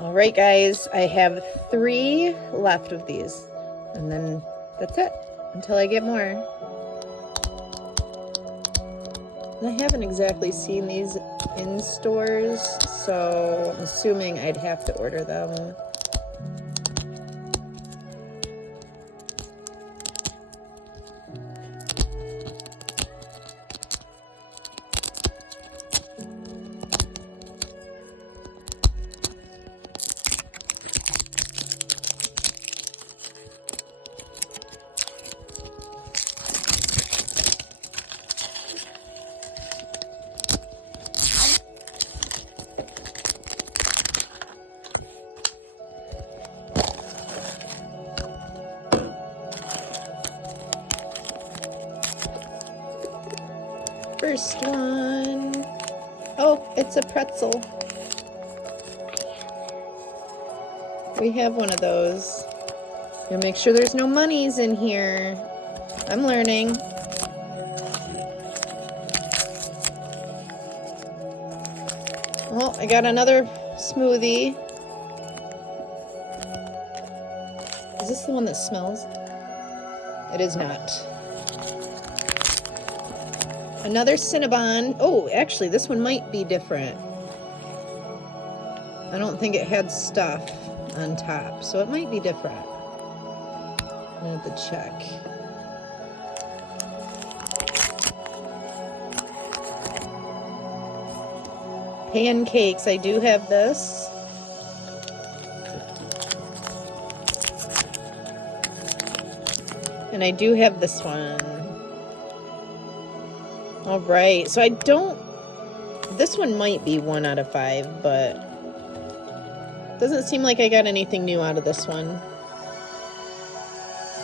All right, guys, I have 3 left of these, and then that's it until I get more. And I haven't exactly seen these in stores, so I'm assuming I'd have to order them. First one. Oh, it's a pretzel. We have one of those. Gotta make sure there's no monies in here. I'm learning. Oh, I got another smoothie. Is this the one that smells? It is not. Another Cinnabon. Oh, actually, this one might be different. I don't think it had stuff on top, so it might be different. I have to check. Pancakes. I do have this. And I do have this one. All right, so I don't, this one might be 1 out of 5, but doesn't seem like I got anything new out of this one.